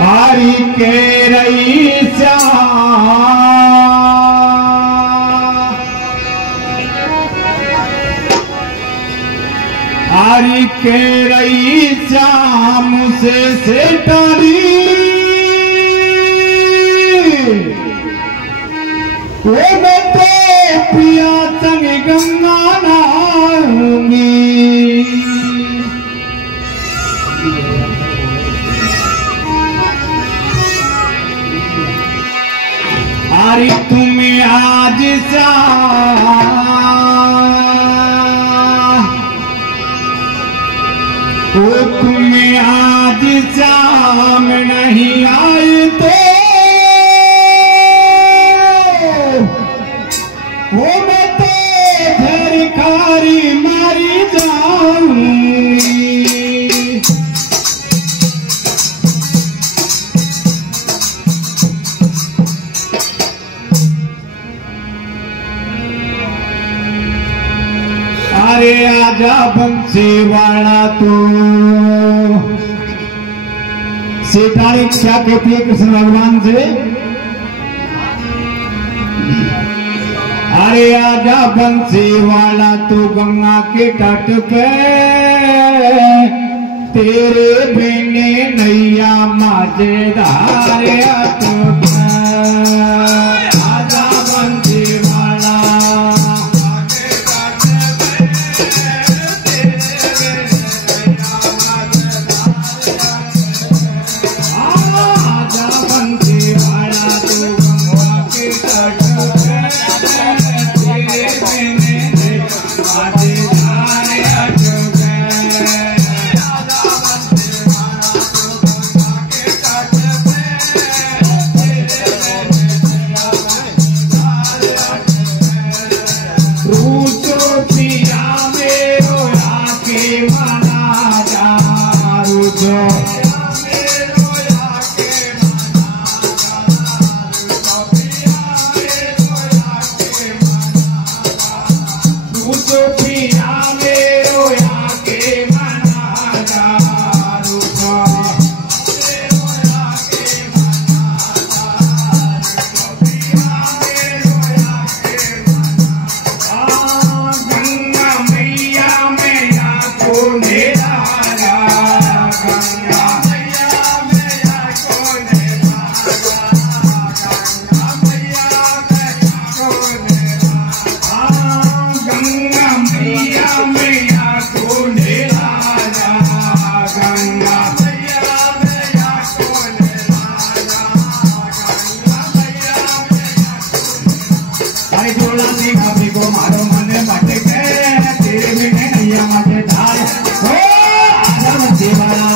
हरि के रईसा हरि के रईसा मुझसे से डरी वो मैं तो पिया संग गंगा नहाऊंगी। अरे तुम्हें आज सा वो तुम्हें आज शाम नहीं आए तो वो मैं तो घर खारी मारी जाऊंगी। अरे आजा बंसी वाला तो सीतारी क्या कहती है कृष्ण भगवान से? अरे आजा बंसी वाला तू गंगा के तट पे तेरे बिने नैया मजेदार तू आजा बंसी वाला मारो मन मट के तेरे बिने नैया मजेदार ओ आजा बंसी वाला।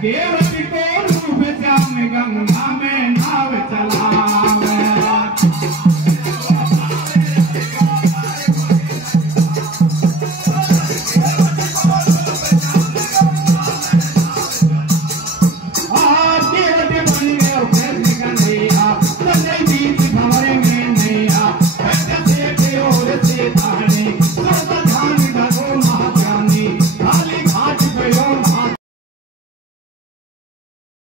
देव